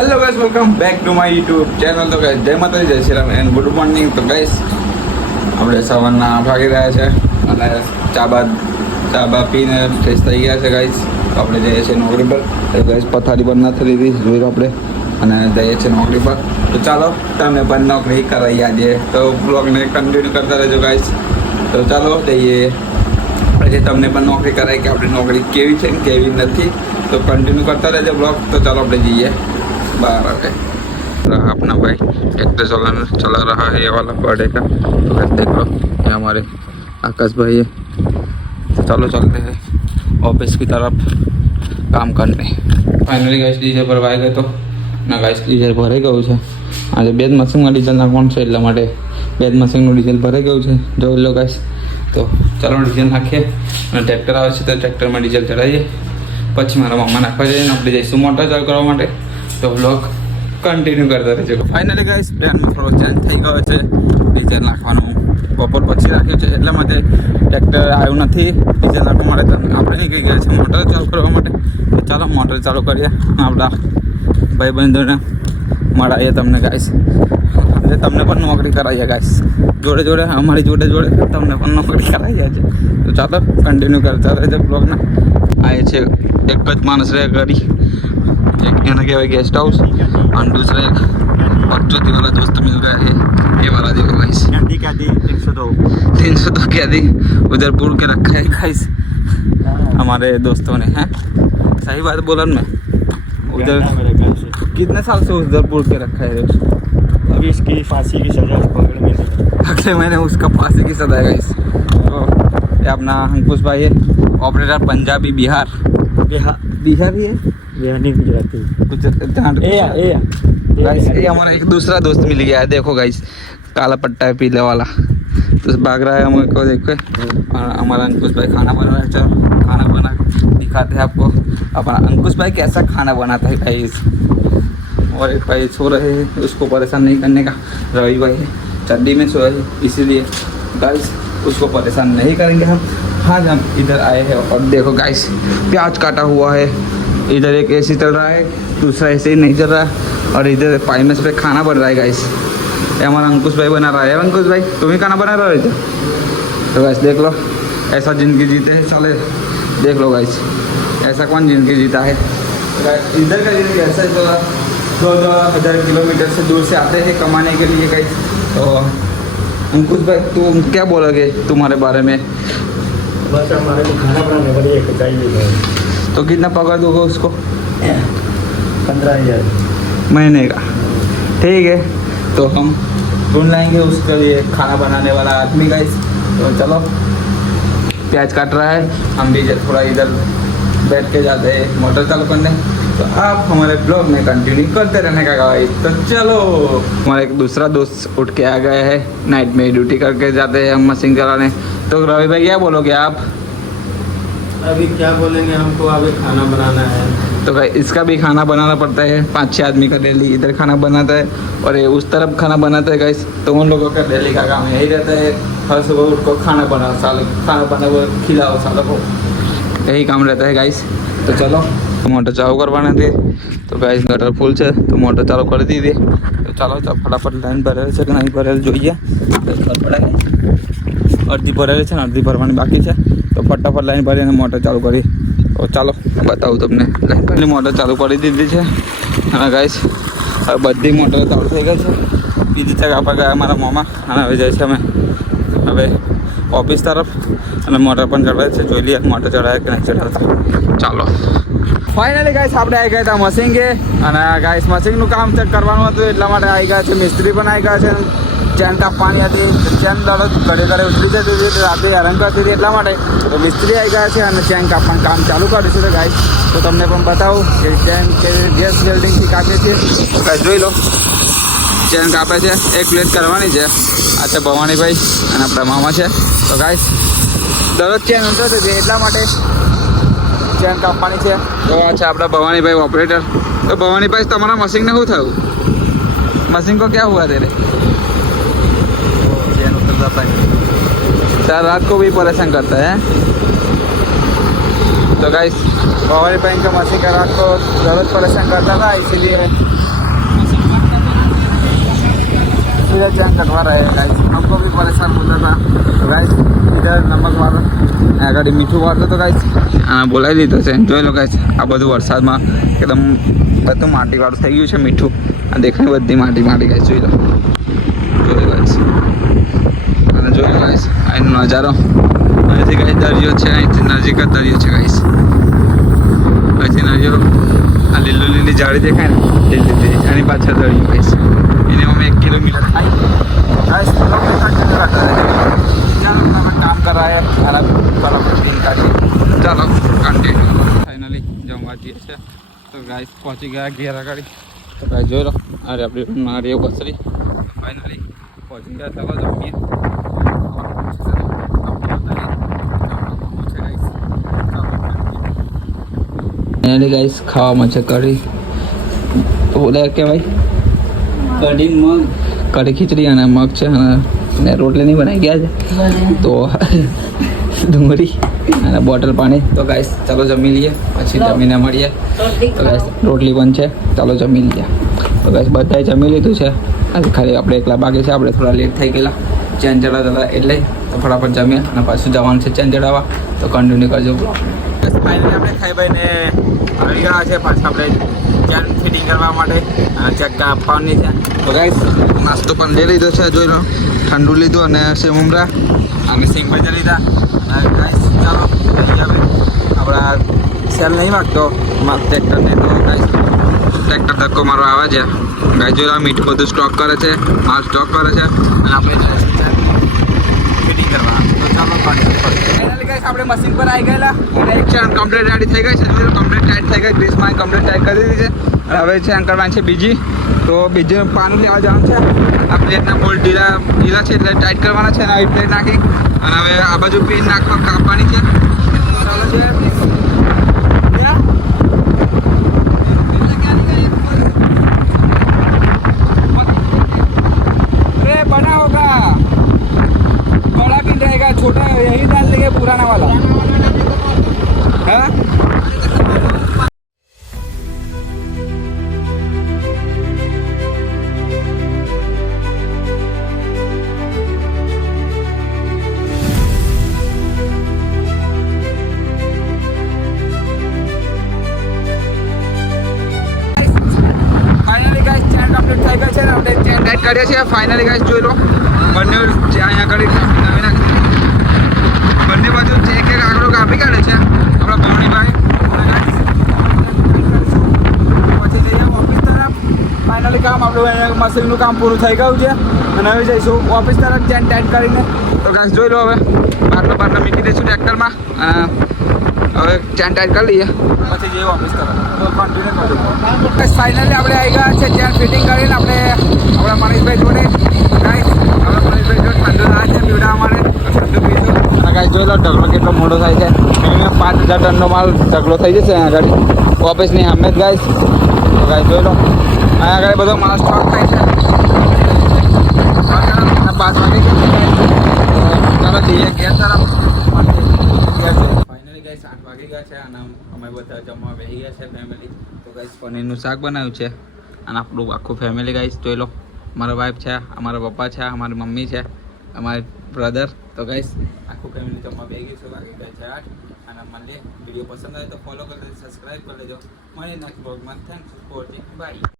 Hello guys, welcome back to my YouTube channel. તો guys જય માતાજી, જય Shri Ram and good morning. તો ગાઈસ આપણે સવારના 8 વાગી રહ્યા છે અને ચા બા પીને ફ્રેશ થઈ ગયા છે ગાઈસ. તો આપણે જઈએ છીએ નોકરી પર. તો ગાઈસ પથારી પર ના થઈ હતી જોઈ લો આપણે, અને જઈએ છીએ નોકરી પર. તો ચાલો તમે પણ નોકરી કરાવી આજે. તો બ્લોગને કન્ટિન્યુ કરતા રહેજો ગાઈસ. તો ચાલો જઈએ. પછી તમને પણ નોકરી કરાવી કે આપણી નોકરી કેવી છે ને કેવી નથી, तो कंटिन्यू करता रहे ब्लॉग. तो चलो अपने जाइए बाहर आके. रहा अपना भाई ट्रैक्टर चला रहा है, ये वाला बर्थडे का. तो कैसे देख लो, ये हमारे आकाश भाई है. तो चलो चलते हैं ऑफिस की तरफ काम करने. फाइनली गैस डीजल भरवाई गए. तो ना गैस डीजल भराई गયું છે. આજે બે જ મશીનમાં ડીઝલ નાખવાનું છે, એટલા માટે બે જ મશીનનું ડીઝલ ભરાઈ ગયું છે. જોઈ લો ગાઈસ. તો ચાલો ડીઝલ નાખીએ અને ટ્રેક્ટર આવે છે તો ટ્રેક્ટરમાં ડીઝલ ચડાવીએ. પછી મારા મમ્મા નાખવા જઈએ ને આપણે જઈશું મોટર ચાલુ કરવા માટે. તો બ્લોગ કન્ટિન્યુ કરતા રહેજો. ફાઇનલી ગાઈસ પ્લાનમાં થોડો ચેન્જ થઈ ગયો છે. ડીઝલ નાખવાનું બપોર પછી રાખ્યું છે, એટલા માટે ટ્રેક્ટર આવ્યું નથી ડીઝલ નાખવા માટે. તો આપણે નીકળી ગયા છે મોટર ચાલુ કરવા માટે. તો ચાલો મોટર ચાલુ કરીએ. આપણા ભાઈબંધોને મળાવીએ તમને ગાઈસ. એટલે તમને પણ નોકરી કરાવીએ ગાઈસ. જોડે જોડે અમારી જોડે તમને પણ નોકરી કરાવીએ છે. તો ચાલો કન્ટિન્યુ કરતા રહેજો બ્લોગને. आए थे एक मानस रहे घरी, एक जना क्या गेस्ट हाउस और दूसरा एक बच्चों वाला दोस्त मिल गया है. ये वाला देखो गाइस, 302 क्या दी उधर पूर के रखा है गाइस हमारे दोस्तों ने. हैं सही बात बोला मैं. उधर कितने साल से उधर पूर के रखा है. अभी इसकी फांसी की सजा पकड़ में अगले महीने उसका फांसी की सजा है गाइस. तो ये अपना अंकुश भाई है, ऑपरेटर पंजाबी बिहार ही है. बिहार नहीं गुजराती गाइस. ये हमारा एक दूसरा दोस्त मिल गया है. देखो गाइस, काला पट्टा है पीले वाला, तो भाग रहा है हमको देखो. और हमारा अंकुश भाई खाना बना रहा है. चलो खाना बना दिखाते हैं आपको. अपना अंकुश भाई कैसा खाना बनाता है गाइस. और एक भाई सो रहे हैं, उसको परेशान नहीं करने का. रवि भाई है चड्डी में सोए है, इसीलिए गाइस उसको परेशान नहीं करेंगे हम. आज हम इधर आए हैं और देखो गाइस प्याज काटा हुआ है. इधर एक एसी चल रहा है, दूसरा एसी नहीं चल रहा है. और इधर पाइमेस पे खाना बन रहा है गाइस. ये हमारा अंकुश भाई बना रहा है. अंकुश भाई तुम ही खाना बना रहे थे. तो गाइस देख लो, ऐसा जिंदगी जीते हैं साले. देख लो गाइस, ऐसा कौन जिंदगी जीता है. इधर का जिंदगी ऐसा ही तो 2,000 किलोमीटर से दूर से आते हैं कमाने के लिए गाइस. तो अंकुश भाई तुम क्या बोलोगे तुम्हारे बारे में. बस हमारे को खाना बनाने के लिए एक चाहिए. तो कितना पगार दोगे उसको. 15,000 महीने का. ठीक है, तो हम ढूंढ लाएंगे उसके लिए खाना बनाने वाला आदमी गाइस. तो चलो प्याज काट रहा है, हम भी थोड़ा इधर बैठ के जाते हैं मोटर चालू करने. तो आप हमारे ब्लॉग में कंटिन्यू करते रहने का गाइस. तो चलो. हमारा एक दूसरा दोस्त उठ के आ गया है, नाइट में ड्यूटी करके जाते हैं हम मशीन चलाने. तो रवि भाई क्या बोलोगे आप. अभी क्या बोलेंगे, हमको अभी खाना बनाना है. तो भाई इसका भी खाना बनाना पड़ता है. 5-6 आदमी का डेली इधर खाना बनाता है और ये उस तरफ खाना बनाता है गाइस. तो उन लोगों का डेली का काम यही रहता है. हर सुबह उनको खाना बनाओ, खाना बना वो खिलाओ सालों को, यही काम रहता है गाइस. तो चलो मोटर चालू करवाना थे. तो गाइस गटर फूल है तो मोटर चालू कर दी थी. तो चलो फटाफट लाइन भरे છે કે નહીં ભરેલ જોઈએ. ખબર પડે અડધી ભરેલી છે ને અડધી ભરવાની બાકી છે. તો ફટાફટ લાઈન ભરીને મોટર ચાલુ કરી. તો ચાલો બતાવું તમને. લાઈન ભરી મોટર ચાલુ કરી દીધી છે અને ગાઈસ હવે બધી મોટર ચાલુ થઈ ગઈ છે. બીજી જગ્યા આપણે ગયા મારા મોમાં અને હવે જાય છે અમે હવે ઓફિસ તરફ. અને મોટર પણ ચડાવે છે, જોઈ લઈએ મોટર ચડાવે કે નહીં ચડાવતા. ચાલો ફાઇનલી ગાઈસ આપણે આવી ગયા હતા મશીન કે. અને ગાઈસ મશીનનું કામ ચેક કરવાનું હતું એટલા માટે આવી ગયા છે. મિસ્ત્રી પણ આવી ગયા છે. ચેન કાપવાની હતી, ચેન ઘરે ઉતરી જતી હતી, રાતે હેરાન કરતી હતી એટલા માટે. તો મિસ્ત્રી આવી ગયા છે અને ચેન કાપવાનું કામ ચાલુ કરીશું. તો ગાઈસ તો તમને પણ બતાવું કે ચેન ગેસ વેલ્ડિંગથી કાપીએ છીએ. તો ગાઈસ જોઈ લો, ચેન કાપે છે. એક પ્લેટ કરવાની છે. આ છે ભવાનીભાઈ અને આપણા મામા છે. તો ગાઈસ દરરોજ ચેન ઉતરતી હતી એટલા માટે ચેન કાપવાની છે. તો આ છે આપણા ભવાનીભાઈ ઓપરેટર. તો ભવાનીભાઈ તમારા મશીનને શું થયું. मशीन को क्या हुआ तेरे. चैन उतर जाता है सर, रात को भी परेशान करता है. तो गाइस पावर बैंक का मशीन का रात को ज़रूरत परेशान करता था, इसीलिए इधर चैन कटवा रहे हैं गाइस, हमको भी परेशान होता था तो गाइस इधर नमक वाला गाड़ी मीठું વાળતો તો ગાઈસ બોલાવી લીધો છે. જોઈ લો ગાઈસ, આ બધું વરસાદમાં એકદમ બધું માટીવાળું થઈ ગયું છે મીઠું. આ દેખાય બધી માટી ગાઈસ, જોઈ લો ગાઈસ. અને જોઈ લો ગાઈસ અહીંનો નજારો. અહીંથી ગાઈસ દરિયો છે, અહીંથી નજીક જ દરિયો છે ગાઈસ. અહીંથી નજારો આ લીલી ઝાડી દેખાય ને લીલી એની પાછળ દરિયો ગાઈસ. એને અમે 1 કિલોમીટર થાય गाइस. लोग काम कर रहा है बराबर दिन का. चलो कंटिन्यू. फाइनली जमवा दिए છે તો ગાઈસ પહોંચી ગયા ઘેર આગળ. તો ગાઈસ જોઈ લો અરે આપણી રૂમમાં આ રહ્યો બસરી. ફાઇનલી પહોંચી ગયા. ચાલો જમીએ. ફાઇનલી ગાઈસ ખાવામાં છે કઢી. તો બોલે કે ભાઈ કઢી મગ, કઢી ખીચડી અને મગ છે અને રોટલી નહીં બનાવી ગયા છે તો ડુંગળી અને બોટલ પાણી. તો ગાઈસ ચાલો જમી લઈએ, પછી જમીને મળીએ. તો ગાઈસ રોટલી પણ છે, ચાલો જમી લઈએ. તો ગાઈસ બધાએ જમી લીધું છે, આજે ખાલી આપણે એકલા બાકી છે. આપણે થોડા લેટ થઈ ગયેલા ચેન ચડાવતા એટલે તો ફટાફટ જમીએ અને પાછું જવાનું છે ચેન ચડાવવા. તો કન્ટિન્યુ કરજો. ફાઇનલી આપણે ખાઈ ભાઈને આવી ગયા છે પાછા આપણે ચેન ફિટિંગ કરવા માટે ચેક આપવાની છે. તો ગાઈસ નાસ્તો પણ લઈ લીધો છે, જોઈ લો ઠંડુ લીધું અને સેવ ઉમરા અને સિંગ ભજી લીધા. ગાઈસ ચાલો જઈએ હવે. આપણા સેલ નહીં વાગતો ટ્રેક્ટરને તો ગાઈસ ટ્રેક્ટર ધક્કો મારો આવે છે. ગાઈસ જોઈ લો મીઠું બધું સ્ટોક કરે છે, માલ સ્ટોક કરે છે અને આપણે ફિટિંગ કરવા. તો ચાલો ફાઇનલી ગાઈસ આપણે મશીન પર આવી ગયેલા અને એક ચેન કમ્પ્લીટ રેડી થઈ ગઈ છે. કમ્પ્લીટ ટાઈટ થઈ ગઈ, ગ્રીસમાં કમ્પ્લીટ ટાઈટ કરી દીધી છે. હવે ચેન કરવાની છે બીજી. તો બીજું પાનું લેવા જવાનું છે. આ પ્લેટના બોલ્ટ ઢીલા છે એટલે ટાઈટ કરવાના છે અને આવી પ્લેટ નાખી અને હવે આ બાજુ પિન નાખવા કાપવાની છે. ચાલો છે अरे बना होगा, बड़ा पिन रहेगा, छोटा यही डाल देंगे पुराना वाला. हाँ કરીએ છીએ. ફાઇનલી ગાઈસ જોઈ લો બંને જે અહીંયા આગળ નવી નાખી બંને બાજુ એક આગળ કાપી કાઢે છે આપણા ભવણીભાઈ. પછી જઈએ ઓફિસ તરફ. ફાઇનલી કામ આપણું મશીનનું કામ પૂરું થઈ ગયું છે અને હવે જઈશું ઓફિસ તરફ ચેન ટાઈટ કરીને. તો ગાઈસ જોઈ લો હવે બાટલો મૂકી દઈશું ટ્રેક્ટરમાં. હવે ચેન ટાઈટ કરી લઈએ પછી જઈએ ઓફિસ તરફ. તો કન્ટિન્યુ કરજો. ફાઇનલી આપણે આવી ગયા છે ચેન ફિટિંગ કરીને આપણે આપણા મનીષભાઈ જોડે. ગાઈસ આપણા મનીષભાઈ જોડે ઠંડુ ના છે પીવડાવવા માટે ઠંડુ પીશું. અને ગાઈસ જોઈ લો ઢગલો કેટલો મોટો થાય છે. મિનિમમ 5000 ટનનો માલ ઢગલો થઈ જશે અહીંયા આગળ ઓફિસની સામે જ ગાઈસ. તો ગાઈસ જોઈ લો અહીંયા આગળ બધો માલ સ્ટોક થાય છે. 5 વાગે ચાલો જઈએ ઘેર તરફ. ફાઇનલી ગાઈસ 8 વાગી ગયા છે અને અમે બધા જમવા બેસી ગયા છે ફેમિલી. તો ગાઈસ પનીરનું શાક બનાવ્યું છે અને આપણું આખું ફેમિલી ગાઈસ જોઈ લો. મારા વાઈફ છે, અમારા પપ્પા છે, અમારી મમ્મી છે, અમારી બ્રધર. તો ગાઈસ આખું ફેમિલી જમવા બેસી ગયું છે. વાગી ગયા છે 8 અને મને વિડીયો પસંદ આવે તો ફોલો કરી દેજો, સબસ્ક્રાઈબ કરી લેજો. મળીએ નેક્સ્ટ બ્લોગમાં. Thanks for watching, by.